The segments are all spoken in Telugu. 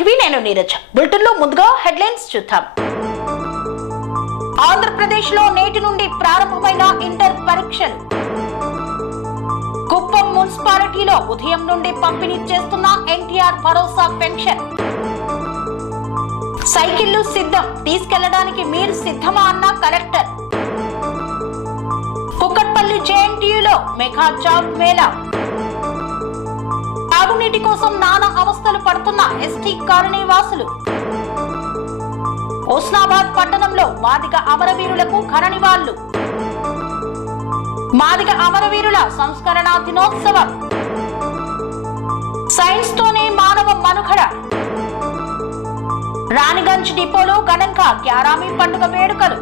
టీవీ నేను నీరజ. బులెటిన్లో ముందుగా హెడ్లైన్స్ చూద్దాం. ఆంధ్రప్రదేశ్లో నేటి నుండి ప్రారంభమైన ఇంటర్ పరీక్షలు. కుప్పం మున్సిపాలిటీలో ఉదయం నుండి పంపిణీ చేస్తున్న ఎన్టీఆర్ భరోసా పెన్షన్. సైకిళ్లు సిద్ధం, తీసుకెళ్లడానికి మీరు సిద్ధమా అన్న కలెక్టర్. కుక్కట్పల్లి జేఎన్టీయూలో మెగా జాబ్ మేళా. తాగునీటి కోసం నానా అవస్థలు పడుతున్న ఎస్టీ కాలనీ వాసులు. హుస్నాబాద్ పట్టణంలో మాదిగ అమరవీరులకు ఘన నివాళులు. మాదిగ అమరవీరుల సంస్కరణ దినోత్సవం. సైన్స్ తోనే మానవ మనుగడ. రాణిగంజ్ డిపోలో ఘనంగా గ్యారామీ పండుగ వేడుకలు.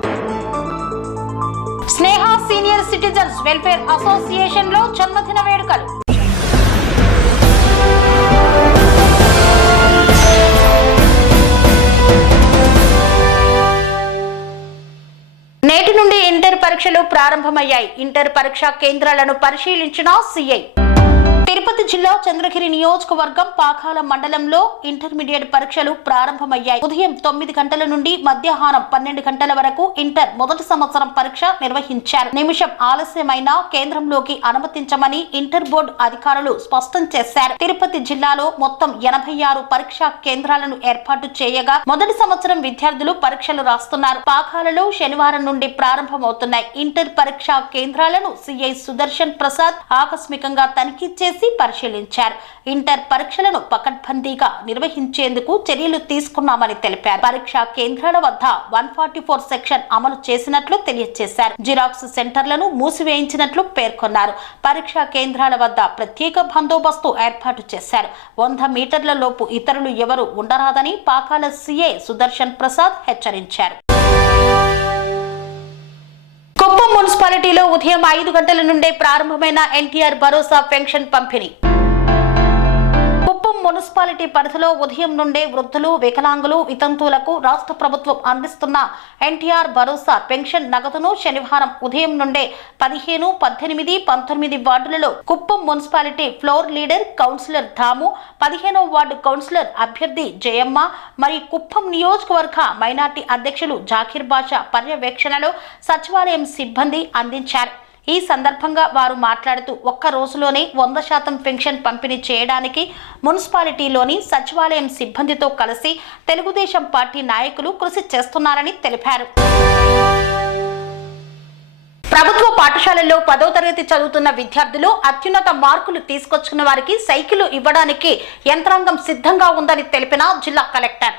స్నేహ సీనియర్ సిటిజన్స్ వెల్ఫేర్ అసోసియేషన్ లో జన్మదిన వేడుకలు. నేటి నుండి ఇంటర్ పరీక్షలు ప్రారంభమయ్యాయి. ఇంటర్ పరీక్షా కేంద్రాలను పరిశీలించిన సిఐ. తిరుపతి జిల్లా చంద్రగిరి నియోజకవర్గం పాకాల మండలంలో ఇంటర్మీడియట్ పరీక్షలు ప్రారంభమయ్యాయి. ఉదయం 9 గంటల నుండి మధ్యాహ్నం 12 గంటల వరకు ఇంటర్ మొదటి సంవత్సరం పరీక్ష నిర్వహించారు. నిమిషం ఆలస్యమైన కేంద్రంలోకి అనుమతించమని ఇంటర్ బోర్డు అధికారులు స్పష్టం చేశారు. తిరుపతి జిల్లాలో మొత్తం 86 పరీక్షా కేంద్రాలను ఏర్పాటు చేయగా మొదటి సంవత్సరం విద్యార్థులు పరీక్షలు రాస్తున్నారు. పాకాలలో శనివారం నుండి ప్రారంభమవుతున్నాయి. ఇంటర్ పరీక్షా కేంద్రాలను సిఐ సుదర్శన్ ప్రసాద్ ఆకస్మికంగా తనిఖీ చేసి పరిశీలించారు. ఇంటర్ పరీక్షలను పకడ్బందీగా నిర్వహించేందుకు చర్యలు తీసుకున్నామని తెలిపారు. పరీక్షా కేంద్రాల వద్ద 144 సెక్షన్ అమలు చేసినట్లు తెలియజేశారు. జిరాక్స్ సెంటర్లను మూసివేయించినట్లు పేర్కొన్నారు. పరీక్షా కేంద్రాల వద్ద ప్రత్యేక బందోబస్తు ఏర్పాటు చేశారు. 100 మీటర్ల లోపు ఇతరులు ఎవరు ఉండరాదని పాకాల సిఐ సుదర్శన్ ప్రసాద్ హెచ్చరించారు. కుప్పం మున్సిపాలిటీలో ఉదయం 5 గంటల నుండే ప్రారంభమైన ఎన్టీఆర్ భరోసా పెన్షన్ పంపిణీ. కుప్పం మున్సిపాలిటీ పరిధిలో ఉదయం నుండే వృద్ధులు, వికలాంగులు, వితంతువులకు రాష్ట్ర ప్రభుత్వం అందిస్తున్న ఎన్టీఆర్ భరోసా పెన్షన్ నగదును శనివారం ఉదయం నుండే 15, 18, 19 వార్డులలో Kuppam municipality floor leader councillor Dhamu, 15వ వార్డు కౌన్సిలర్ అభ్యర్థి జయమ్మ మరియు కుప్పం నియోజకవర్గ మైనార్టీ అధ్యక్షులు జాకీర్ బాషా పర్యవేక్షణలో సచివాలయం సిబ్బంది అందించారు. ఈ సందర్భంగా వారు మాట్లాడుతూ ఒక్క రోజులోనే 100% పెన్షన్ పంపిణీ చేయడానికి మున్సిపాలిటీలోని సచివాలయం సిబ్బందితో కలిసి తెలుగుదేశం పార్టీ నాయకులు కృషి చేస్తున్నారని తెలిపారు. ప్రభుత్వ పాఠశాలల్లో 10వ తరగతి చదువుతున్న విద్యార్థులు అత్యున్నత మార్కులు తీసుకొచ్చుకున్న వారికి సైకిల్ ఇవ్వడానికి యంత్రాంగం సిద్ధంగా ఉందని తెలిపిన జిల్లా కలెక్టర్.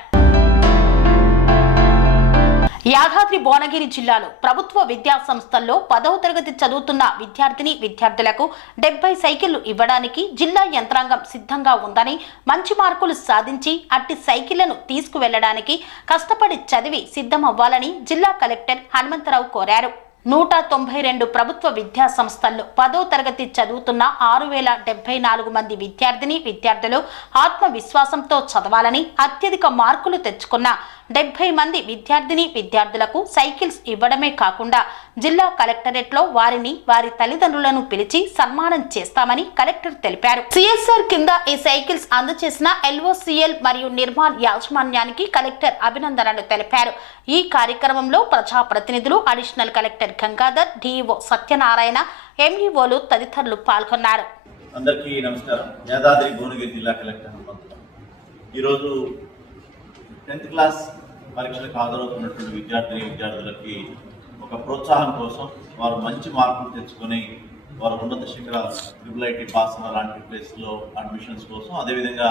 యాదాద్రి భువనగిరి జిల్లాలో ప్రభుత్వ విద్యా సంస్థల్లో 10వ తరగతి చదువుతున్న విద్యార్థులకు 70 సైకిళ్లు ఇవ్వడానికి జిల్లా యంత్రాంగం సిద్ధంగా ఉందని, మంచి మార్కులు సాధించి అట్టి సైకిళ్లను తీసుకువెళ్లడానికి కష్టపడి చదివి సిద్ధమవ్వాలని జిల్లా కలెక్టర్ హనుమంతరావు కోరారు. 192 ప్రభుత్వ విద్యా సంస్థల్లో 10వ తరగతి చదువుతున్న 6074 మంది విద్యార్థులు ఆత్మవిశ్వాసంతో చదవాలని, అత్యధిక మార్కులు తెచ్చుకున్న 70 మంది విద్యార్థులకు సైకిల్స్ ఇవ్వడమే కాకుండా జిల్లా కలెక్టరేట్లో వారిని వారి తల్లిదండ్రులను పిలిచి సన్మానం చేస్తామని కలెక్టర్ తెలిపారు. సిఎస్ఆర్ కింద ఈ సైకిల్స్ అందజేసిన ఎల్ఓసిఎల్ మరియు నిర్మాణ్ యాజమాన్యానికి కలెక్టర్ అభినందనలు తెలిపారు. ఈ కార్యక్రమంలో ప్రజాప్రతినిధులు, additional collector Gangadhar, DEO Satyanarayana, ఎంఈఓలు తదితరులు పాల్గొన్నారు. అందరికీ నమస్కారం. యాదాద్రి భువనగిరి జిల్లా కలెక్టర్ ఈరోజు 10th క్లాస్ పరీక్షలకు హాజరవుతున్నటువంటి విద్యార్థులకి ఒక ప్రోత్సాహం కోసం, వారు మంచి మార్కులు తెచ్చుకొని వారు ఉన్నత శిఖరాలు ట్రిపుల్ పాస్ లాంటి ప్లేస్లో అడ్మిషన్స్ కోసం, అదేవిధంగా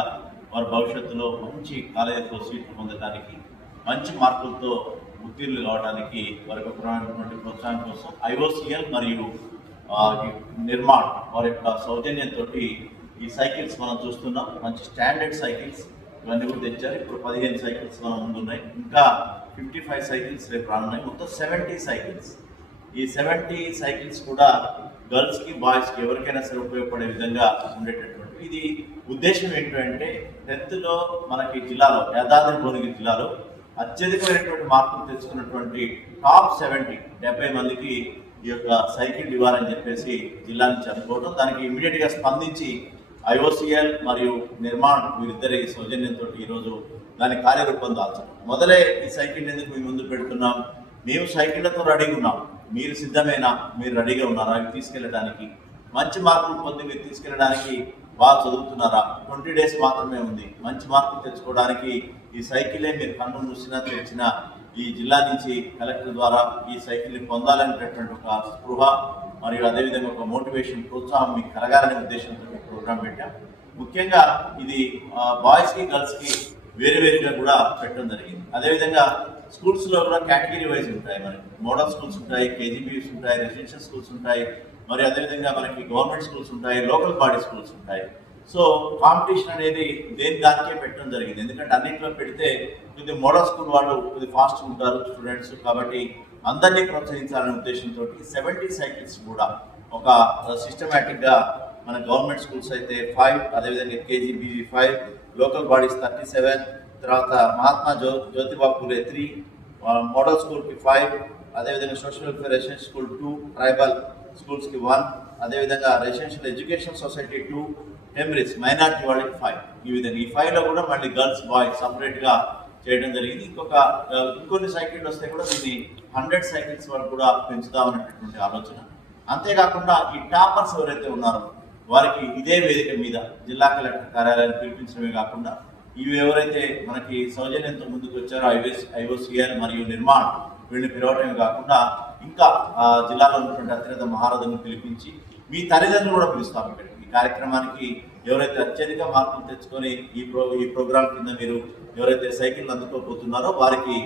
వారి భవిష్యత్తులో మంచి కాలేజీలో సీట్లు పొందడానికి, మంచి మార్కులతో ఉత్తీర్ణులు కావడానికి వారికి ప్రధానమైనటువంటి ప్రోత్సాహం కోసం ఐఓసిఎల్ మరియు నిర్మాణ్ వారి యొక్క సౌజన్యంతో ఈ సైకిల్స్ మనం చూస్తున్నాం. మంచి స్టాండర్డ్ సైకిల్స్ ఇవన్నీ కూడా తెచ్చారు. ఇప్పుడు 15 సైకిల్స్ మనం ముందున్నాయి. ఇంకా 55 సైకిల్స్ రేపు రానున్నాయి. మొత్తం 70 సైకిల్స్. ఈ 70 సైకిల్స్ కూడా గర్ల్స్కి, బాయ్స్కి ఎవరికైనా సరే ఉపయోగపడే విధంగా ఉండేటటువంటి ఇది ఉద్దేశం ఏంటంటే 10th మనకి జిల్లాలో యాదాద్రి భువనగిరి జిల్లాలో అత్యధికమైనటువంటి మార్కులు తెచ్చుకున్నటువంటి టాప్ 70 మందికి ఈ యొక్క సైకిల్ ఇవ్వాలని చెప్పేసి జిల్లా నుంచి అనుకోవడం, దానికి ఇమీడియట్గా స్పందించి ఐఓసిఎల్ మరియు నిర్మాణ్ వీరిద్దరి సౌజన్యంతో ఈరోజు దాని కార్యరూపం దాల్చాం. మొదలే ఈ సైకిల్ ఎందుకు మీ ముందు పెడుతున్నాం, మేము సైకిళ్లతో రెడీగా ఉన్నాం, మీరు సిద్ధమేనా, మీరు రెడీగా ఉన్నారా అవి తీసుకెళ్ళడానికి, మంచి మార్కులు పొంది మీరు తీసుకెళ్ళడానికి బాగా చదువుతున్నారా, 20 days మాత్రమే ఉంది, మంచి మార్కులు తెచ్చుకోవడానికి ఈ సైకిలే మీరు కన్ను మూసినా తెరిచినా ఈ జిల్లా నుంచి కలెక్టర్ ద్వారా ఈ సైకిల్ని పొందాలనేటటువంటి ఒక స్పృహ మరియు అదేవిధంగా ఒక మోటివేషన్ ప్రోత్సాహం మీకు కలగాలనే ఉద్దేశంతో ప్రోగ్రాం పెట్టాం. ముఖ్యంగా ఇది బాయ్స్కి గర్ల్స్కి వేరువేరుగా కూడా పెట్టడం జరిగింది. అదేవిధంగా స్కూల్స్లో కూడా కేటగిరీ వైజ్ ఉంటాయి, మనకి మోడల్ స్కూల్స్ ఉంటాయి, కేజీబీస్ ఉంటాయి, రెసిడెన్షియల్ స్కూల్స్ ఉంటాయి, మరి అదేవిధంగా మనకి గవర్నమెంట్ స్కూల్స్ ఉంటాయి, లోకల్ బాడీ స్కూల్స్ ఉంటాయి. సో కాంపిటీషన్ అనేది దానికే పెట్టడం జరిగింది. ఎందుకంటే అన్నింటిలో పెడితే కొద్ది మోడల్ స్కూల్ వాళ్ళు కొద్ది ఫాస్ట్ ఉంటారు స్టూడెంట్స్, కాబట్టి అందరినీ ప్రోత్సహించాలనే ఉద్దేశంతో 70 సైకిల్స్ కూడా ఒక సిస్టమేటిక్గా మన గవర్నమెంట్ స్కూల్స్ అయితే 5, అదేవిధంగా కేజీబీవీ 5, లోకల్ బాడీస్ 37, తర్వాత మహాత్మా జ్యోతిబా పూలే 3, మోడల్ స్కూల్కి 5, అదేవిధంగా social welfare residential school 2, tribal స్కూల్స్కి 1, అదేవిధంగా రెసిడెన్షియల్ ఎడ్యుకేషన్ సొసైటీ 2, టెంబ్రిడ్జ్ మైనారిటీ వాళ్ళకి 5. ఈ విధంగా ఈ 5లో కూడా మళ్ళీ గర్ల్స్ బాయ్స్ సపరేట్గా చేయడం జరిగింది. ఇంకొన్ని సైకిళ్ళు వస్తే కూడా దీన్ని 100 సైకిల్స్ వరకు కూడా పెంచుదామనేటటువంటి ఆలోచన. అంతేకాకుండా ఈ టాపర్స్ ఎవరైతే ఉన్నారో వారికి ఇదే వేదిక మీద జిల్లా కలెక్టర్ కార్యాలయాన్ని పిలిపించడమే కాకుండా ఇవి ఎవరైతే మనకి సౌజన్యంతో ముందుకు వచ్చారో ఐఓసిఎల్ మరియు నిర్మాణ్ వీళ్ళని పిలవటమే కాకుండా ఇంకా జిల్లాలో ఉన్నటువంటి అత్యంత మహారథులను పిలిపించి మీ తల్లిదండ్రులు కూడా పిలుస్తాం ఇక్కడికి. ఈ కార్యక్రమానికి ఎవరైతే అత్యధిక మార్కులు తెచ్చుకొని ఈ ప్రోగ్రాం కింద మీరు ఎవరైతే సైకిల్ అందుకోబోతున్నారో వారికి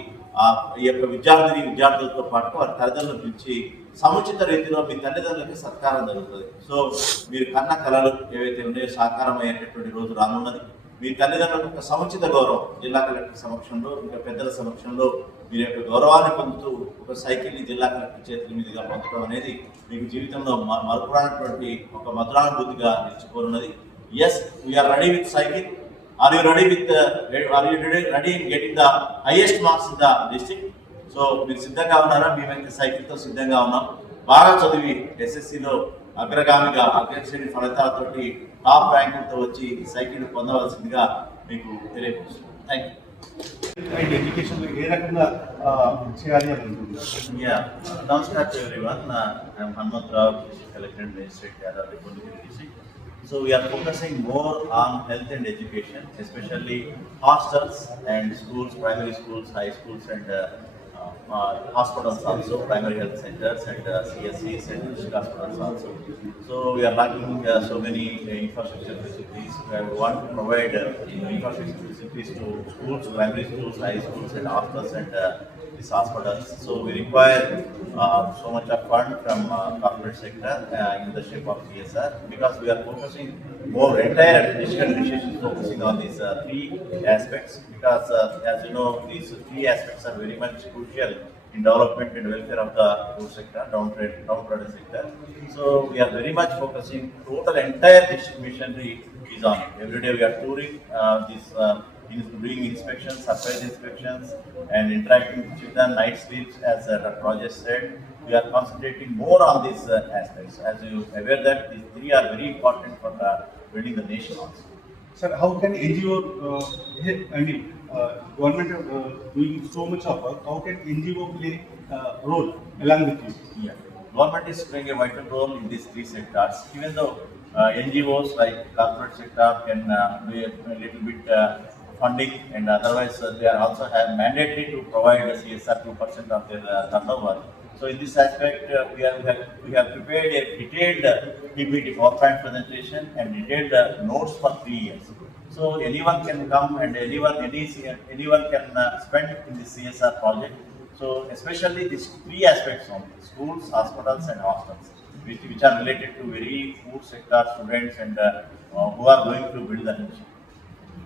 ఈ యొక్క విద్యార్థులతో పాటు వారి తల్లిదండ్రులు పిలిచి సముచిత రీతిలో మీ తల్లిదండ్రులకి సత్కారం జరుగుతుంది. సో మీరు కన్న కళలు ఏవైతే ఉన్నాయో సాకారం అయ్యేటటువంటి రోజు రానున్నది. మీ తల్లిదండ్రులకు ఒక సముచిత గౌరవం జిల్లా కలెక్టర్ సమక్షంలో ఇంకా పెద్దల సమక్షంలో మీరు యొక్క గౌరవాన్ని పొందుతూ ఒక సైకిల్ని జిల్లా కలెక్టర్ చేతుల మీదుగా పొందడం అనేది మీకు జీవితంలో మరపురానటువంటి ఒక మధురానుభూతిగా నిలిచిపోనున్నది. Yes, we are ready with cycle. Are you ready in getting the highest marks in the district? So మీరు సిద్ధంగా ఉన్నారా? మేమైతే సైకిల్తో సిద్ధంగా ఉన్నాం. బాగా చదివి ఎస్ఎస్సిలో అగ్రగామిగా అగ్రశ్రేణి ఫలితాలతోటి టాప్ ర్యాంకులతో వచ్చి ఈ సైకిల్ పొందవలసిందిగా మీకు తెలియపరుస్తున్నాం. Thank you. ఎడ్యుకేషన్ ఏ రకంగా చేయాలి అని నమస్కారం to everyone. I'm Hanumantha Rao, collector magistrate Yadadri Bhuvanagiri district. So we are focusing more on health and education, especially hostels and schools, primary schools, high schools, and hospitals also, primary health centers and CSCs and district hospitals also. So we are lacking so many infrastructure facilities. We want to provide infrastructure facilities to schools, primary schools, high schools, and hospitals and these hospitals. So we require so much of fund from corporate sector in the shape of CSR, because we are focusing more entire digital initiatives focusing on these 3 aspects, because as you know, these 3 aspects are very much crucial in development and welfare of the poor sector, downtrodden sector. So we are very much focusing, total entire district machinery is on it. Every day we are touring doing inspections, surprise inspections, and interacting with children, night sleeps, as Dr. Rajesh said. We are concentrating more on these aspects. As you are aware that these 3 are very important for building the nation also. Sir, how can NGO government doing so much of work, how can NGO play role along with you? Yeah. Government is playing a vital role in these 3 sectors. Even though NGOs like corporate sector can do a little bit funding, and otherwise they are also mandatory to provide a CSR 2% of their turnover. So in this aspect, we have prepared a detailed PPT PowerPoint presentation and detailed notes for 3 years. So anyone can come and anyone can spend in this CSR project. So especially these 3 aspects on schools, hospitals, and hostels, which are related to very poor sector students and who are going to build the nation.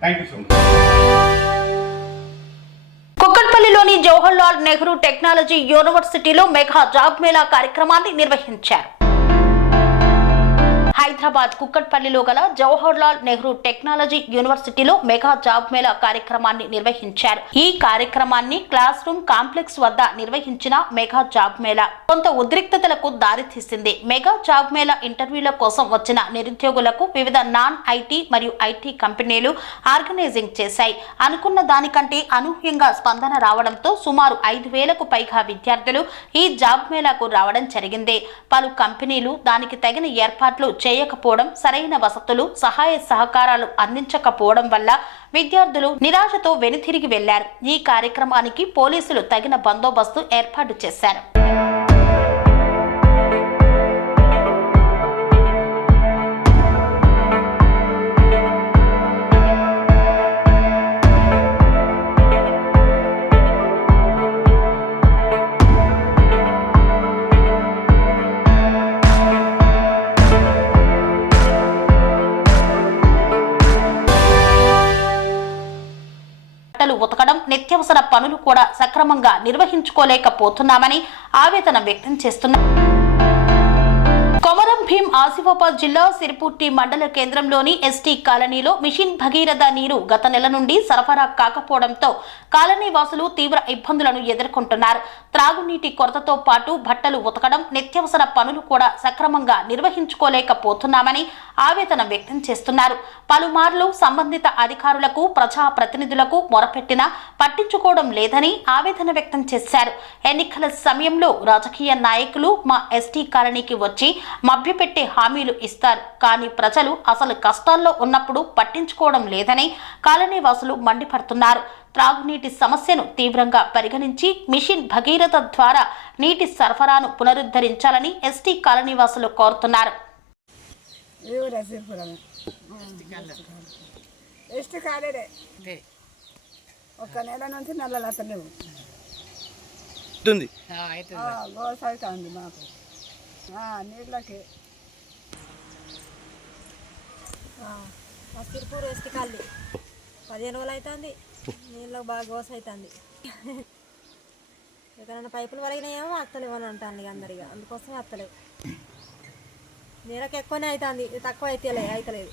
Thank you so much. కుక్కట్పల్లిలోని జవహర్లాల్ నెహ్రూ టెక్నాలజీ యూనివర్సిటీలో మెగా జాబ్ మేళా కార్యక్రమాన్ని నిర్వహించారు. హైదరాబాద్ కుక్కట్పల్లిలో గల జవహర్లాల్ నెహ్రూ టెక్నాలజీ యూనివర్సిటీలో మెగా జాబ్ మేళా కార్యక్రమాన్ని నిర్వహించారు. ఈ కార్యక్రమాన్ని క్లాస్ రూమ్ కాంప్లెక్స్ వద్ద నిర్వహించిన మెగా జాబ్ మేళా కొంత ఉద్రిక్తతలకు దారితీసింది. మెగా జాబ్ మేళా ఇంటర్వ్యూల కోసం వచ్చిన నిరుద్యోగులకు వివిధ నాన్ ఐటీ మరియు ఐటీ కంపెనీలు ఆర్గనైజింగ్ చేశాయి. అనుకున్న దానికంటే అనూహ్యంగా స్పందన రావడంతో సుమారు 5,000కు పైగా విద్యార్థులు ఈ జాబ్ మేళాకు రావడం జరిగింది. పలు కంపెనీలు దానికి తగిన ఏర్పాట్లు చేయకపోవడం, సరైన వసతులు, సహాయ సహకారాలు అందించకపోవడం వల్ల విద్యార్థులు నిరాశతో వెనుతిరిగి వెళ్లారు. ఈ కార్యక్రమానికి పోలీసులు తగిన బందోబస్తు ఏర్పాటు చేశారు. ఉతకడం, నిత్యావసర పనులు కూడా సక్రమంగా నిర్వహించుకోలేకపోతున్నామని ఆవేదన వ్యక్తం చేస్తున్నారు. కొమరం భీం ఆసిఫాబాద్ జిల్లా సిరిపుట్టి మండల కేంద్రంలోని ఎస్టీ కాలనీలో మిషన్ భగీరథ నీరు గత నెల నుండి సరఫరా కాకపోవడంతో కాలనీ వాసులు తీవ్ర ఇబ్బందులను ఎదుర్కొంటున్నారు. త్రాగునీటి కొరతతో పాటు బట్టలు ఉతకడం, నిత్యావసర పనులు కూడా సక్రమంగా నిర్వహించుకోలేకపోతున్నామని ఆవేదన వ్యక్తం చేస్తున్నారు. పలుమార్లు సంబంధిత అధికారులకు, ప్రజా ప్రతినిధులకు మొరపెట్టినా పట్టించుకోవడం లేదని ఆవేదన వ్యక్తం చేశారు. ఎన్నికల సమయంలో రాజకీయ నాయకులు మా ఎస్టీ కాలనీకి వచ్చి మభ్యపెట్టే హామీలు ఇస్తారు, కానీ ప్రజలు అసలు కష్టాల్లో ఉన్నప్పుడు పట్టించుకోవడం లేదని కాలనీ వాసులు మండిపడుతున్నారు. త్రాగునీటి సమస్యను తీవ్రంగా పరిగణించి మిషన్ భగీరథ ద్వారా నీటి సరఫరాను పునరుద్ధరించాలని ఎస్టీ కాలనీ వాసులు కోరుతున్నారు. ఒక నెల నుంచి నల్లలు అతలేవు గోసైతుంది మాకు నీళ్ళకి. తిరుపూరు ఎస్టీ కాలనీ 15 రోజులు అవుతుంది. నీళ్ళకి బాగా గోస అవుతుంది. ఎక్కడైనా పైపులు వరగినాయేమో అత్తలేవు అని అంటాను అందరిగా, అందుకోసమే అత్తలేవు. నీళ్ళకి ఎక్కువనే అవుతుంది, తక్కువ అవుతలేదు.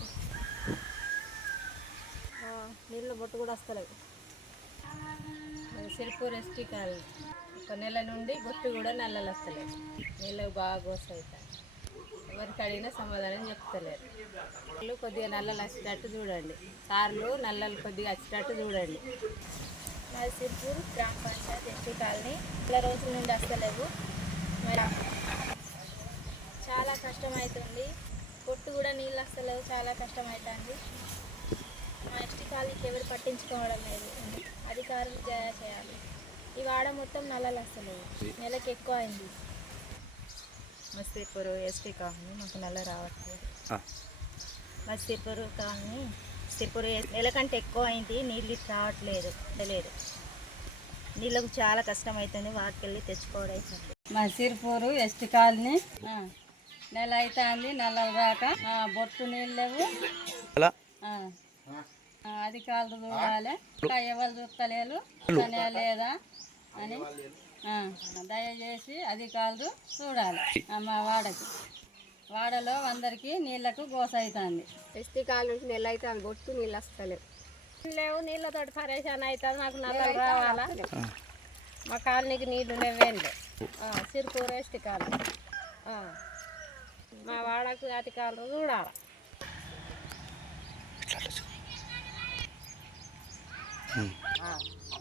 నీళ్ళు బొట్టు కూడా వస్తలేవు. సిరిపూర్ ఎస్టీ కాలనీ ఒక నెల నుండి బొట్టు కూడా నల్లలు వస్తలేదు. నీళ్ళకి బాగా గోస అవుతాయి. ఎవరికి అడిగినా సమాధానం చెప్తలేరు. వాళ్ళు కొద్దిగా నల్లలు వచ్చేటట్టు చూడండి. సార్లు నల్లలు కొద్దిగా వచ్చేటట్టు చూడండి. మాది సిరిపూర్ గ్రామ పంచాయతీ ఎస్టీ కాలనీ. నెల రోజుల నుండి వస్తలేవు. చాలా కష్టమవుతుంది. పొట్టు కూడా నీళ్ళు వస్తలేవు, చాలా కష్టమవుతుంది. మా ఎస్టీ కాలనీకి ఎవరు పట్టించుకోవడం లేదు. అధికారులు చేయాలి. ఈ వాడ మొత్తం నల్లలు వస్తలేవు, నెలకి ఎక్కువ అయింది. మస్తీపూర్ ఎస్టీ కాలనీ మాకు నల్ల రావట్లేదు. మస్తీపూర్ కాలనీ సిరిపూర్ నెల కంటే ఎక్కువ అయింది, నీళ్ళు రావట్లేదు. నీళ్ళకు చాలా కష్టం అవుతుంది, వాటికి వెళ్ళి తెచ్చుకోవడం అవుతుంది. మా సిరిపూరు ఎస్టీ కాలనీ నెల అవుతుంది, నల్లలు రాక బొట్టు నీళ్ళు లేవు. అధికారులు చూడాలి, ఎవరు చూస్తలేరు లేదా అని దయచేసి అధికారులు చూడాలి. మా వాడలో అందరికీ నీళ్ళకు గోస అవుతుంది. ఎస్టీ కాలనీ నుంచి నెల అవుతుంది, బొట్టు నీళ్ళు వస్తలేవు. నీళ్ళతో పరేషాన్ అవుతుంది. నాకు నల్లలు రావాలా? మా కాలనీకి నీళ్లు లేవేండి. సిరిపూర్ ఎస్టీ కాలనీ మా వాడకు అధికారులు చూడాలి.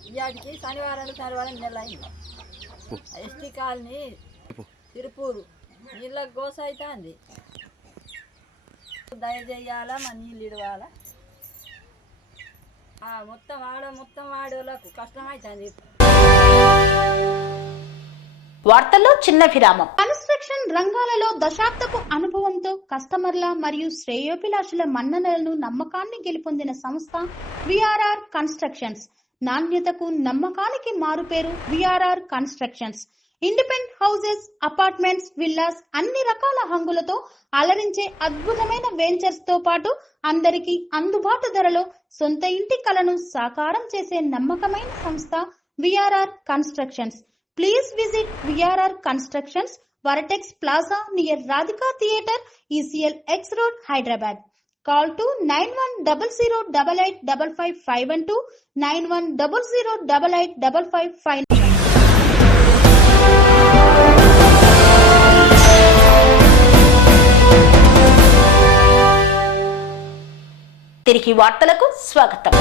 ఇవాటికి శనివారం నెల అయింది. ఎస్టీ కాలనీ తిరుపూరు నీళ్ళకి గోస అవుతుంది. దయచేయాలా, మా నీళ్ళు ఇడవాలా. మొత్తం వాడోళ్ళకు కష్టం అవుతుంది. వార్తల్లో చిన్న విరామం. కన్స్ట్రక్షన్ రంగాలలో దశాబ్దపు అనుభవంతో కస్టమర్ల మరియు శ్రేయోభిలాషుల మన్ననలను, నమ్మకాన్ని గెలుపొందిన సంస్థ విఆర్ఆర్ కన్స్ట్రక్షన్స్. నాణ్యతకు, నమ్మకానికి మారుపేరు VRR constructions. Independent houses, apartments, villas అన్ని రకాల హంగులతో అలరించే అద్భుతమైన వెంచర్స్ తో పాటు అందరికీ అందుబాటు ధరలో సొంత ఇంటి కలను సాకారం చేసే నమ్మకమైన సంస్థ VRR constructions. Please visit VRR Constructions, Varatex Plaza near Radhika Theatre, ECL X Road, Hyderabad. Call to 9100885551 9100885559. తిరిగి వార్తలకు స్వాగతం.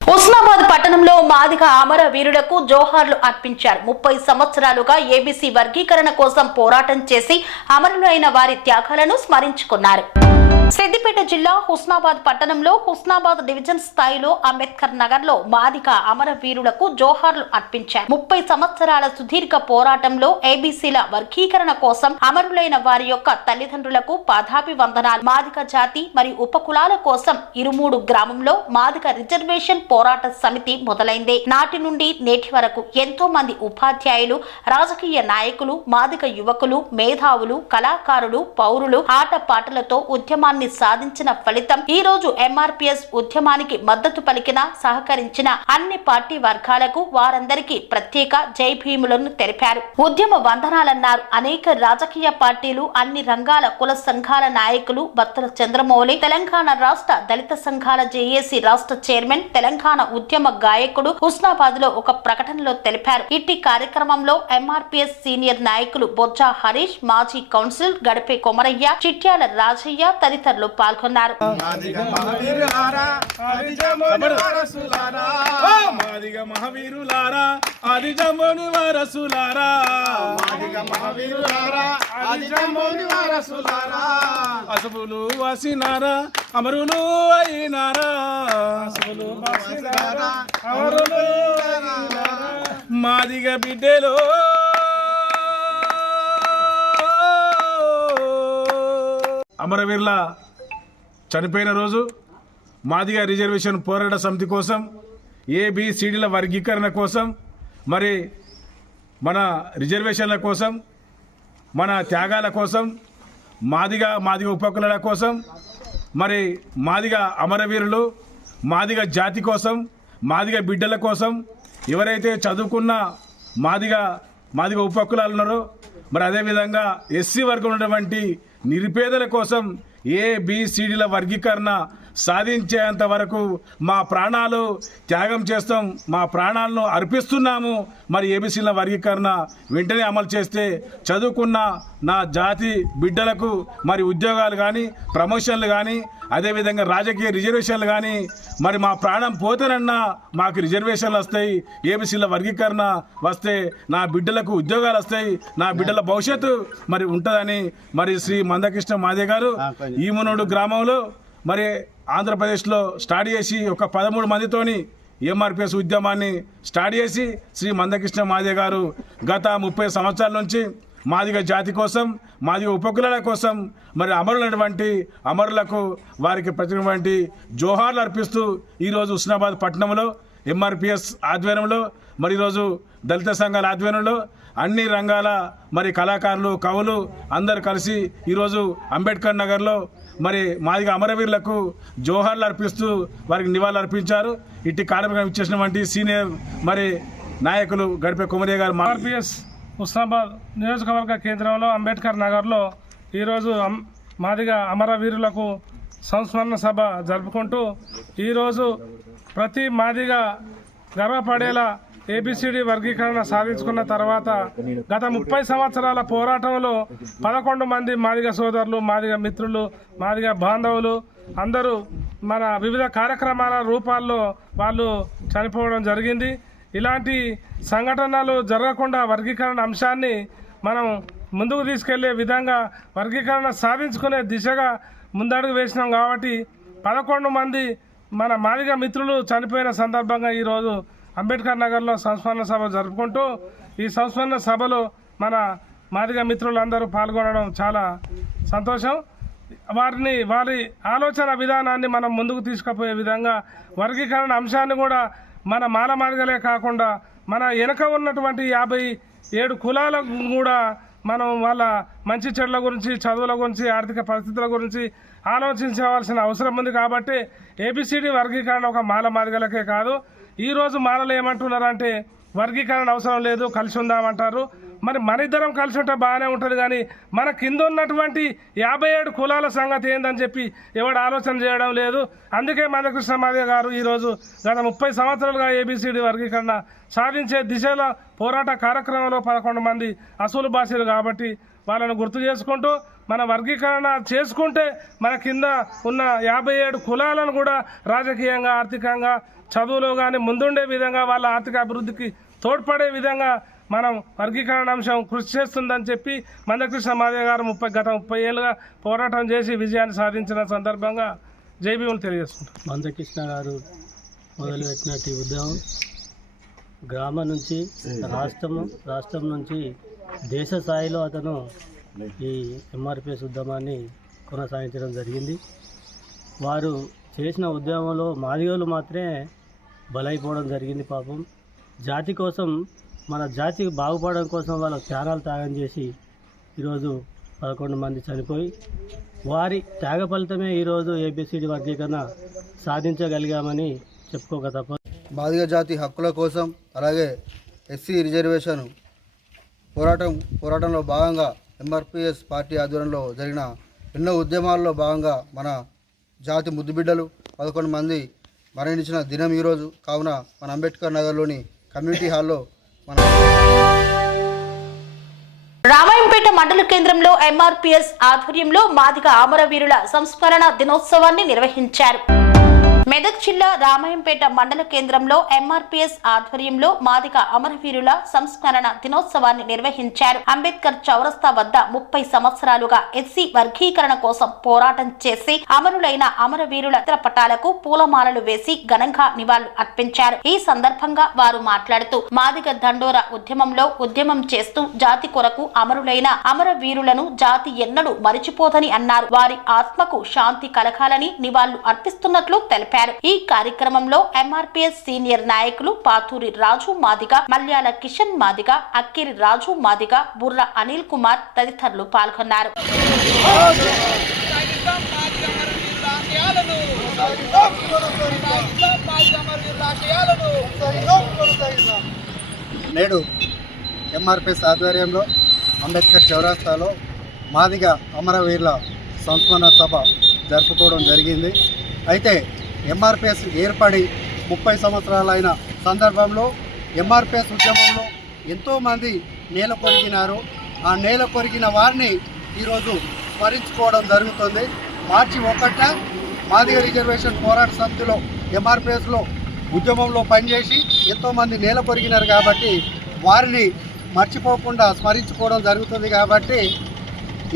హుస్నాబాద్ పట్టణంలో మాదిగ అమర వీరులకు జోహార్లు అర్పించారు. 30 సంవత్సరాలుగా ఏబీసీ వర్గీకరణ కోసం పోరాటం చేసి అమరులైన వారి త్యాగాలను స్మరించుకున్నారు. సిద్దిపేట జిల్లా హుస్నాబాద్ పట్టణంలో హుస్నాబాద్ డివిజన్ స్థాయిలో అంబేద్కర్ నగర్ లో మాదిగ అమర వీరులకు జోహార్లు అర్పించారు. 30 సంవత్సరాల సుదీర్ఘ పోరాటంలో ఏబీసీల వర్గీకరణ కోసం అమరులైన వారి యొక్క తల్లిదండ్రులకు పాదాభివందనాలు. మాదిగ జాతి మరియు ఉపకులాల కోసం ఇరుమూడు గ్రామంలో మాదిగ రిజర్వేషన్ పోరాట సమితి మొదలైంది. నాటి నుండి నేటి వరకు ఎంతో మంది ఉపాధ్యాయులు, రాజకీయ నాయకులు, మాదిగ యువకులు, మేధావులు, కళాకారులు, పౌరులు ఆటపాటలతో ఉద్యమాన్ని సాధించిన ఫలితం ఈ రోజు ఎంఆర్పీఎస్ ఉద్యమానికి మద్దతు పలికిన, సహకరించిన అన్ని పార్టీ వర్గాలకు వారందరికీ ప్రత్యేక జై భీములను తెలిపారు. ఉద్యమ వందనాలన్నారు. అనేక రాజకీయ పార్టీలు, అన్ని రంగాల కుల సంఘాల నాయకులు, బత్తల చంద్రమౌళి, తెలంగాణ రాష్ట్ర దళిత సంఘాల జేఏసీ రాష్ట్ర చైర్మన్, తెలంగాణ ఉద్యమ గాయకుడు హుస్నాబాద్ లో ఒక ప్రకటనలో తెలిపారు. ఇట్టి కార్యక్రమంలో ఎంఆర్పీఎస్ సీనియర్ నాయకులు బొజ్జా హరీష్, మాజీ కౌన్సిలర్ గడిపే కొమరయ్య, చిట్యాల రాజయ్య తదితరులు పాల్గొన్నారు. అసబులు వాసినారా, అమరులు అయినారా, మాదిగ బిడ్డలో అమరవీరుల చనిపోయిన రోజు మాదిగ రిజర్వేషన్ పోరాట సమితి కోసం, ఏబిసిడీల వర్గీకరణ కోసం, మరి మన రిజర్వేషన్ల కోసం, మన త్యాగాల కోసం, మాదిగ ఉపకులాల కోసం, మరి మాదిగ అమరవీరులు, మాదిగ జాతి కోసం, మాదిగ బిడ్డల కోసం, ఎవరైతే చదువుకున్న మాదిగ ఉపకులాలు ఉన్నారో, మరి అదేవిధంగా ఎస్సీ వర్గం ఉన్నటువంటి నిరుపేదల కోసం ఏబిసిడీల వర్గీకరణ సాధించేంత వరకు మా ప్రాణాలు త్యాగం చేస్తాం, మా ప్రాణాలను అర్పిస్తున్నాము. మరి ఏబిసిల వర్గీకరణ వెంటనే అమలు చేస్తే చదువుకున్న నా జాతి బిడ్డలకు మరి ఉద్యోగాలు కానీ, ప్రమోషన్లు కానీ, అదేవిధంగా రాజకీయ రిజర్వేషన్లు కానీ, మరి మా ప్రాణం పోతేనన్నా మాకు రిజర్వేషన్లు వస్తాయి, ఏబిసిల వర్గీకరణ వస్తే నా బిడ్డలకు ఉద్యోగాలు వస్తాయి, నా బిడ్డల భవిష్యత్తు మరి ఉంటుందని మరి శ్రీ మందకృష్ణ మాదే గారు ఈమునోడు గ్రామంలో మరి ఆంధ్రప్రదేశ్లో స్టార్ట్ చేసి ఒక 13 మందితోని ఎంఆర్పిఎస్ ఉద్యమాన్ని స్టార్ట్ చేసి శ్రీ మందకృష్ణ మాదే గారు గత 30 సంవత్సరాల నుంచి మాదిగ జాతి కోసం, మాదిగ ఉపకులాల కోసం మరి అమరులైనటువంటి అమరులకు వారికి ప్రత్యేకమైనటువంటి జోహార్లు అర్పిస్తూ ఈరోజు హుస్నాబాద్ పట్టణంలో ఎంఆర్పిఎస్ ఆధ్వర్యంలో మరి ఈరోజు దళిత సంఘాల ఆధ్వర్యంలో అన్ని రంగాల మరి కళాకారులు, కవులు అందరు కలిసి ఈరోజు అంబేద్కర్ నగర్లో మరి మాదిగ అమరవీరులకు జోహార్లు అర్పిస్తూ వారికి నివాళులు అర్పించారు. ఇట్టి కార్యక్రమం ఇచ్చేసినటువంటి సీనియర్ మరి నాయకులు గడిపే కొమరయ్య గారు. ఆర్పిఎస్ హుస్నాబాద్ నియోజకవర్గ కేంద్రంలో అంబేద్కర్ నగర్లో ఈరోజు మాదిగ అమరవీరులకు సంస్మరణ సభ జరుపుకుంటూ ఈరోజు ప్రతి మాదిగ గర్వపడేలా ఏబిసిడి వర్గీకరణ సాధించుకున్న తర్వాత గత 30 సంవత్సరాల పోరాటంలో 11 మంది మాదిగ సోదరులు, మాదిగ మిత్రులు, మాదిగ బాంధవులు అందరూ మన వివిధ కార్యక్రమాల రూపాల్లో వాళ్ళు చనిపోవడం జరిగింది. ఇలాంటి సంఘటనలు జరగకుండా వర్గీకరణ అంశాన్ని మనం ముందుకు తీసుకెళ్లే విధంగా వర్గీకరణ సాధించుకునే దిశగా ముందడుగు వేసినాం. కాబట్టి 11 మంది మన మాదిగ మిత్రులు చనిపోయిన సందర్భంగా ఈరోజు అంబేద్కర్ నగర్లో సంస్మరణ సభ జరుపుకుంటూ ఈ సంస్మరణ సభలో మన మాదిగ మిత్రులందరూ పాల్గొనడం చాలా సంతోషం. వారి ఆలోచన విధానాన్ని మనం ముందుకు తీసుకుపోయే విధంగా వర్గీకరణ అంశాన్ని కూడా మన మాల మాదిగలే కాకుండా మన వెనుక ఉన్నటువంటి 57 కులాలకు కూడా మనం వాళ్ళ మంచి చెడ్ల గురించి, చదువుల గురించి, ఆర్థిక పరిస్థితుల గురించి ఆలోచించవలసిన అవసరం ఉంది. కాబట్టి ఏబిసిడి వర్గీకరణ ఒక మాల మాదిగలకే కాదు. ఈరోజు మాలలు ఏమంటున్నారంటే వర్గీకరణ అవసరం లేదు, కలిసి ఉందామంటారు. మరి మన ఇద్దరం కలిసి ఉంటే బాగానే ఉంటుంది, కానీ మన కింద ఉన్నటువంటి 57 కులాల సంగతి ఏందని చెప్పి ఎవడు ఆలోచన చేయడం లేదు. అందుకే మందకృష్ణ మాదిగ గారు ఈరోజు గత 30 సంవత్సరాలుగా ABCD వర్గీకరణ సాధించే దిశలో పోరాట కార్యక్రమంలో 11 మంది అసూలు భాషలు కాబట్టి వాళ్ళను గుర్తు చేసుకుంటూ మన వర్గీకరణ చేసుకుంటే మన కింద ఉన్న 57 కులాలను కూడా రాజకీయంగా, ఆర్థికంగా, చదువులో కానీ ముందుండే విధంగా వాళ్ళ ఆర్థిక అభివృద్ధికి తోడ్పడే విధంగా మనం వర్గీకరణ అంశం కృషి చేస్తుందని చెప్పి మందకృష్ణ మాదిగ గారు గత 30 ఏళ్ళుగా పోరాటం చేసి విజయాన్ని సాధించిన సందర్భంగా జైబీములు తెలియజేసుకుంటాం. మందకృష్ణ గారు మొదలుపెట్టినట్టు ఉద్యమం గ్రామం నుంచి రాష్ట్రం నుంచి దేశ స్థాయిలో అతను ఈ MRPS ఉద్యమాన్ని కొనసాగించడం జరిగింది. వారు చేసిన ఉద్యమంలో మాదిగలు మాత్రమే బలైపోవడం జరిగింది. పాపం జాతి కోసం, మన జాతి బాగుపడడం కోసం వాళ్ళ త్యాగాలు త్యాగం చేసి ఈరోజు 11 మంది చనిపోయి వారి త్యాగ ఫలితమే ఈరోజు ABCD వర్గీకరణ సాధించగలిగామని చెప్పుకోక తప్ప. మాదిగ జాతి హక్కుల కోసం అలాగే SC రిజర్వేషన్ పోరాటంలో భాగంగా MRPS పార్టీ ఆధ్వర్యంలో జరిగిన ఎన్నో ఉద్యమాల్లో భాగంగా మన జాతి ముద్దుబిడ్డలు 11 మంది మరణించిన దినం ఈరోజు. కావున మన అంబేద్కర్ నగర్లోని కమ్యూనిటీ హాల్లో మన రామాయంపేట మండల కేంద్రంలో MRPS ఆధ్వర్యంలో మాదిగ అమరవీరుల సంస్మరణ దినోత్సవాన్ని నిర్వహించారు. మెదక్ జిల్లా రామాయంపేట మండల కేంద్రంలో MRPS ఆధ్వర్యంలో మాదిగ అమరవీరుల సంస్మరణ దినోత్సవాన్ని నిర్వహించారు. అంబేద్కర్ చౌరస్తా వద్ద 30 సంవత్సరాలుగా SC వర్గీకరణ కోసం పోరాటం చేసి అమరులైన అమరవీరుల చిత్రపటాలకు పూలమాలలు వేసి ఘనంగా నివాళులు అర్పించారు. ఈ సందర్భంగా వారు మాట్లాడుతూ మాదిగ దండోర ఉద్యమం చేస్తూ జాతి కొరకు అమరులైన అమరవీరులను జాతి ఎన్నడూ మరిచిపోదని అన్నారు. వారి ఆత్మకు శాంతి కలగాలని నివాళులు అర్పిస్తున్నట్లు తెలిపారు. ఈ కార్యక్రమంలో MRPS సీనియర్ నాయకులు పాతూరి రాజు మాదిగ, మల్యాల కిషన్ మాదిగ, అక్కిరి రాజు మాదిగ, బుర్ర అనిల్ కుమార్ తదితరులు పాల్గొన్నారు. నేడు MRPS ఆధ్వర్యంలో అంబేద్కర్ చౌరస్తాలో మాదిగ అమరవీరుల సంస్మరణ సభ జరుపుకోవడం జరిగింది. అయితే MRPS ఏర్పడి 30 సంవత్సరాలైన సందర్భంలో MRPS ఉద్యమంలో ఎంతోమంది నేల కొరిగినారు. ఆ నేల కొరిగిన వారిని ఈరోజు స్మరించుకోవడం జరుగుతుంది. మార్చి 1న మాదిగ రిజర్వేషన్ పోరాట సమితిలో MRPSలో ఉద్యమంలో పనిచేసి ఎంతోమంది నేల కొరిగినారు కాబట్టి వారిని మర్చిపోకుండా స్మరించుకోవడం జరుగుతుంది. కాబట్టి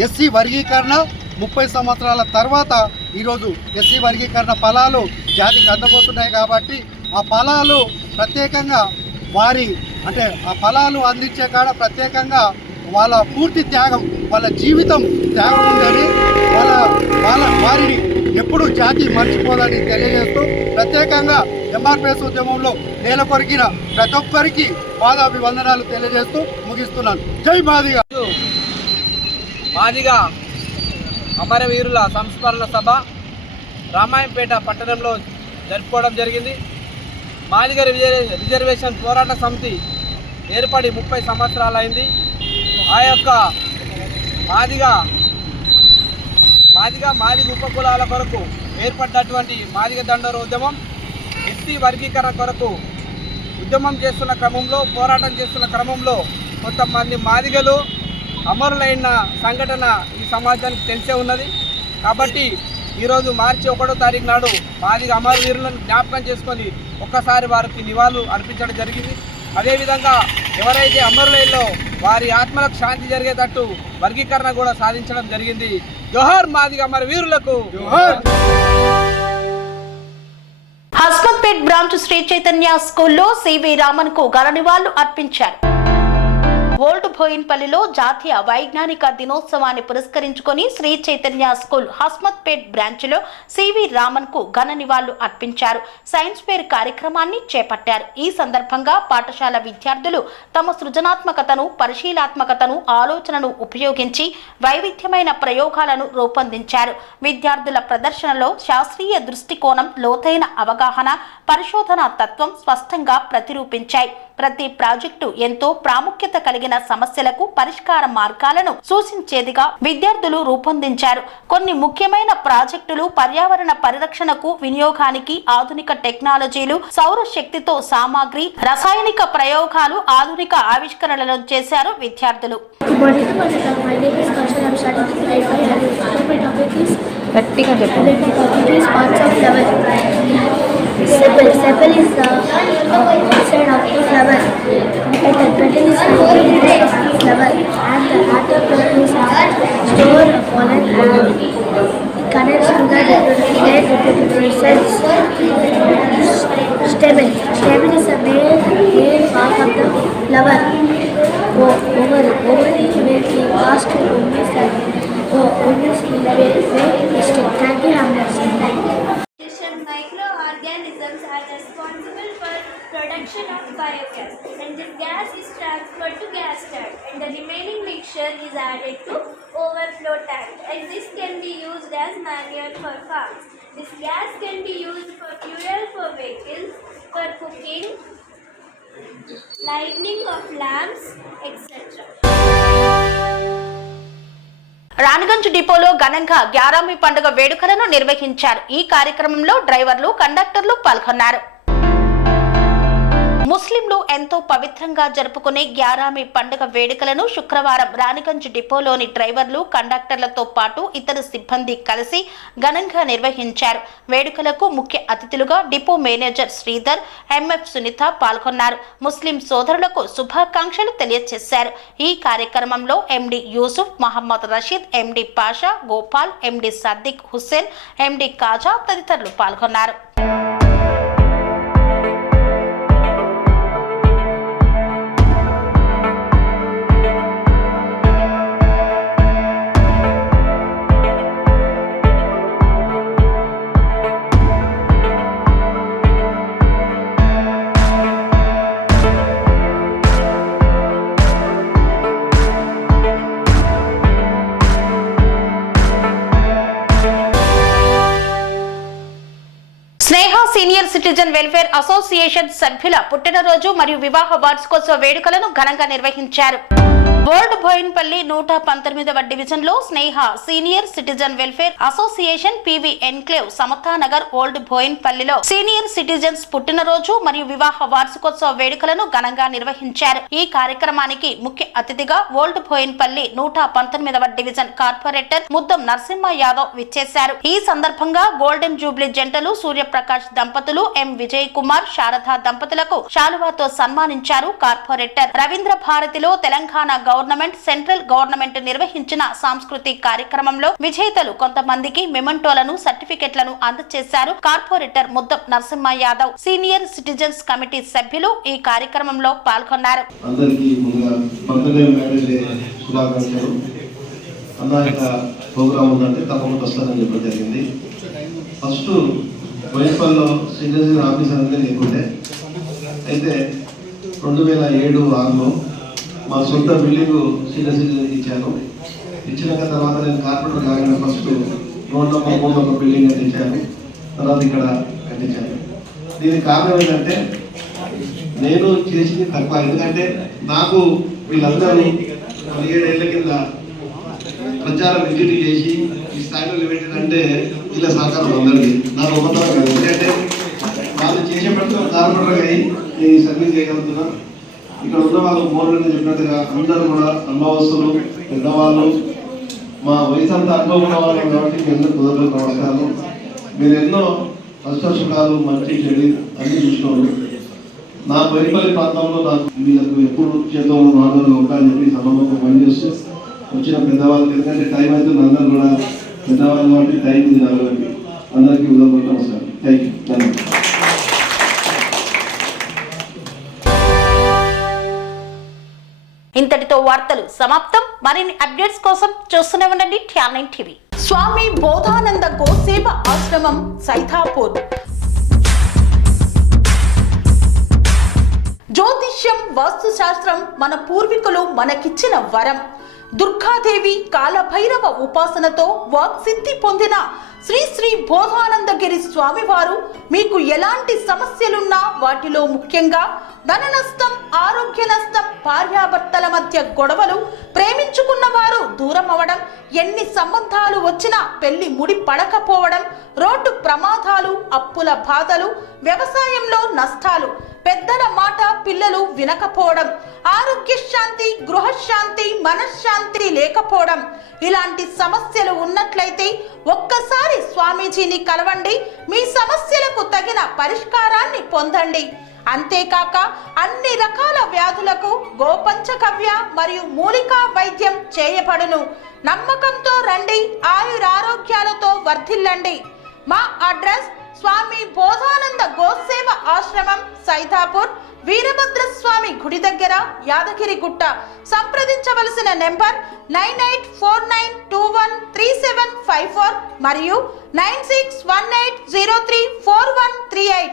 SC వర్గీకరణ 30 సంవత్సరాల తర్వాత ఈరోజు SC వర్గీకరణ ఫలాలు జాతికి అందబోతున్నాయి. కాబట్టి ఆ ఫలాలు ప్రత్యేకంగా ఆ ఫలాలు అందించే కాడ ప్రత్యేకంగా వాళ్ళ పూర్తి త్యాగం, వాళ్ళ జీవితం త్యాగం ఉందని వారిని ఎప్పుడు జాతి మర్చిపోదని తెలియజేస్తూ ప్రత్యేకంగా MRPS ఉద్యమంలో నేల కొరికిన ప్రతి ఒక్కరికి పాదాభివందనాలు తెలియజేస్తూ ముగిస్తున్నాను. జై మాదిగ. మాదిగ అమరవీరుల సంస్మరణ సభ రామాయంపేట పట్టణంలో జరుపుకోవడం జరిగింది. మాదిగ రిజర్వేషన్ పోరాట సమితి ఏర్పడి 30 సంవత్సరాలైంది. ఆ యొక్క మాదిగ ఉపకులాల కొరకు ఏర్పడినటువంటి మాదిగ దండోర ఉద్యమం SC వర్గీకరణ కొరకు ఉద్యమం చేస్తున్న క్రమంలో, పోరాటం చేస్తున్న క్రమంలో కొంతమంది మాదిగలు అమరులైన సంఘటన ఈ సమాజానికి తెలిసే ఉన్నది. కాబట్టి ఈరోజు మార్చి 1వ తారీఖు నాడు మాదిగ అమరవీరులను జ్ఞాపకం చేసుకొని ఒక్కసారి వారికి నివాళులు అర్పించడం జరిగింది. అదేవిధంగా ఎవరైతే అమరులైనో వారి ఆత్మలకు శాంతి జరిగేటట్టు వర్గీకరణ కూడా సాధించడం జరిగింది. జోహార్ మాదిగ అమరవీరులకు. హస్మత్పేట్ బ్రాంచ్ శ్రీ చైతన్య స్కూల్లో CV రామన్ కు ఘన నివాళులు అర్పించారు. ఓల్డ్ బోయిన్పల్లిలో జాతీయ వైజ్ఞానిక దినోత్సవాన్ని పురస్కరించుకొని శ్రీ చైతన్య స్కూల్ హస్మత్పేట్ బ్రాంచ్లో CV రామన్ కు ఘన నివాళులు అర్పించారు. సైన్స్ ఫేర్ కార్యక్రమాన్ని చేపట్టారు. ఈ సందర్భంగా పాఠశాల విద్యార్థులు తమ సృజనాత్మకతను, పరిశీలనాత్మకతను, ఆలోచనను ఉపయోగించి వైవిధ్యమైన ప్రయోగాలను రూపొందించారు. విద్యార్థుల ప్రదర్శనలో శాస్త్రీయ దృష్టికోణం, లోతైన అవగాహన, పరిశోధనా తత్వం స్పష్టంగా ప్రతిరూపించాయి. ప్రతి ప్రాజెక్టు ఎంతో ప్రాముఖ్యత కలిగిన సమస్యలకు పరిష్కార మార్గాలను సూచించేదిగా విద్యార్థులు రూపొందించారు. కొన్ని ముఖ్యమైన ప్రాజెక్టులు పర్యావరణ పరిరక్షణకు, వినియోగానికి ఆధునిక టెక్నాలజీలు, సౌర శక్తితో సామాగ్రి, రసాయనిక ప్రయోగాలు, ఆధునిక ఆవిష్కరణలను చేశారు విద్యార్థులు. గట్టిగా చెప్పు. Sepal is the outside of the flower. Petal is the flower, and the outer part is store pollen and connects to the dead cells. Stamen is the main part of the flower. Ovary will be passed to ovaries in the way. Thank you, Ramdas. Microorganisms are responsible for production of biogas, and this gas is transferred to gas tank, and the remaining mixture is added to overflow tank, and this can be used as manure for farms. This gas can be used for fuel for vehicles, for cooking, lighting of lamps, etc. Raniganj డిపోలో ఘనంగా గ్యారామి పండుగ వేడుకలను నిర్వహించారు. ఈ కార్యక్రమంలో డ్రైవర్లు, కండక్టర్లు పాల్గొన్నారు. ముస్లింలు ఎంతో పవిత్రంగా జరుపుకునే గ్యారామి పండుగ వేడుకలను శుక్రవారం రాణిగంజ్ డిపోలోని డ్రైవర్లు, కండక్టర్లతో పాటు ఇతర సిబ్బంది కలిసి ఘనంగా నిర్వహించారు. వేడుకలకు ముఖ్య అతిథులుగా depot manager Sridhar, MF Sunitha పాల్గొన్నారు. ముస్లిం సోదరులకు శుభాకాంక్షలు తెలియజేశారు. ఈ కార్యక్రమంలో ఎండి యూసుఫ్, మహమ్మద్ రషీద్, ఎండి పాషా, గోపాల్, ఎండి సద్దిక్ హుస్సేన్, ఎండి కాజా తదితరులు పాల్గొన్నారు. సీనియర్ సిటిజన్ వెల్ఫేర్ అసోసియేషన్ సభ్యుల పుట్టినరోజు మరియు వివాహ వార్షికోత్సవ వేడుకలను ఘనంగా నిర్వహించారు. ఓల్డ్ బోయిన్పల్లి 119వ డివిజన్ లో Sneha senior citizen welfare association PV enclave Samathanagar old బోయిన్పల్లిలో సీనియర్ సిటిజన్స్ పుట్టినరోజు మరియు వివాహ వార్షికోత్సవ వేడుకలను ఘనంగా నిర్వహించారు. ఈ కార్యక్రమానికి ముఖ్య అతిథిగా ఓల్డ్ బోయిన్పల్లి 119వ డివిజన్ కార్పొరేటర్ ముద్దం నరసింహ యాదవ్ విచ్చేశారు. ఈ సందర్భంగా గోల్డెన్ జూబ్లీ జంటలు సూర్యప్రకాష్ దంపతులు, ఎం విజయ్ కుమార్, శారదా దంపతులకు శాలువాతో సన్మానించారు. కార్పొరేటర్ రవీంద్ర భారతిలో తెలంగాణ గవర్నమెంట్, సెంట్రల్ గవర్నమెంట్ నిర్వహించిన సాంస్కృతిక కార్యక్రమంలో విజేతలు కొంతమందికి మెమెంటోలను, సర్టిఫికెట్లను అందజేశారు. Corporator Muddam Narasimha Yadav, senior citizens committee సభ్యులు ఈ కార్యక్రమంలో పాల్గొన్నారు. ఫస్ట్ బోయిన్పల్లిలో సిటిజన్ ఆఫీస్ అనేది లేకుంటే అయితే 2007-06లో మా సొంత బిల్డింగ్ సిటిజన్ ఇచ్చాను. ఇచ్చినాక తర్వాత నేను కార్పొరేటర్ కాగానే ఫస్ట్ రోడ్ నెంబర్ 3 ఒక బిల్డింగ్ కట్టించాను. తర్వాత ఇక్కడ కట్టించాను. దీనికి కారణం ఏంటంటే నేను చేసింది తక్కువ. ఎందుకంటే నాకు వీళ్ళందరూ 17 ఏళ్ల కింద ప్రచారం విజిట్ చేసి ఈ స్థాయిలో నిలబెట్టినంటే వీళ్ళ సహకారం అందరికీ నాకు గొప్పతనం కాదు. ఎందుకంటే వాళ్ళు చేసేపటితో కార్పొరేటర్ అయ్యి నేను సర్వీస్ చేయగలుగుతున్నా. ఇక్కడ ఉన్న వాళ్ళు మోర్లు చెప్పినట్టుగా అందరూ కూడా అనుభవస్తులు, పెద్దవాళ్ళు, మా వయసు అంతా అనుభవం ఉన్న వాళ్ళు కాబట్టి మీ అందరూ కుదరలు నమస్కారాలు. మీరు ఎన్నో కష్ట సుఖాలు, మంచి చెడు అన్ని చూసినారు. నా బోయిన్పల్లి ప్రాంతంలో నాకు వీళ్ళకు ఎప్పుడు చేతో మానవులు ఒక అని చెప్పి సమూహం పనిచేస్తూ వచ్చిన పెద్దవాళ్ళకి, ఎందుకంటే టైం అవుతుంది, అందరూ కూడా పెద్దవాళ్ళు కాబట్టి టైం జరగండి. అందరికీ ఉదయం నమస్కారం. Thank you. ధన్యవాదాలు. ఇంతటితో వార్తలు సమాప్తం. మరిన్ని అప్డేట్స్ కోసం చూస్తూనే ఉండండి TR9 టీవీ. స్వామి బోధానంద గోసేవ ఆశ్రమం సైతాపూర్. జ్యోతిష్యం, వాస్తుశాస్త్రం మన పూర్వీకులు మనకిచ్చిన వరం. దుర్గాదేవి, కాలభైరవ ఉపాసనతో వాక్సిద్ధి పొందిన శ్రీ శ్రీ బోధానందగిరి స్వామివారు మీకు ఎలాంటి సమస్యలున్నా వాటిలో ముఖ్యంగా ధన నష్టం, ఆరోగ్య నష్టం, భార్యాభర్తల మధ్య గొడవలు, ప్రేమించుకున్న వారు దూరం అవడం, ఎన్ని సంబంధాలు వచ్చినా పెళ్లి ముడి పడకపోవడం, రోడ్డు ప్రమాదాలు, అప్పుల బాధలు, వ్యవసాయంలో నష్టాలు, పెద్దల మాట పిల్లలు వినకపోవడం, ఆరోగ్య శాంతి, గృహశాంతి, మనశ్శాంతి లేకపోవడం, ఇలాంటి సమస్యలు ఉన్నట్లయితే ఒక్కసారి స్వామీజీని కలవండి. మీ సమస్యలకు తగిన పరిష్కారాన్ని పొందండి. అంతేకాక అన్ని రకాల వ్యాధులకు గోపంచకవ్య మరియు మూలికా వైద్యం చేయబడును. నమ్మకంతో రండి, ఆయురారోగ్యాలతో వర్ధిల్లండి. మా అడ్రస్ స్వామి బోధానంద గోసేవ ఆశ్రమం, సైదాపూర్, వీరభద్ర స్వామి గుడి దగ్గర, యాదగిరిగుట్ట. సంప్రదించవలసిన నెంబర్ 9849213754 మరియు 9618034138.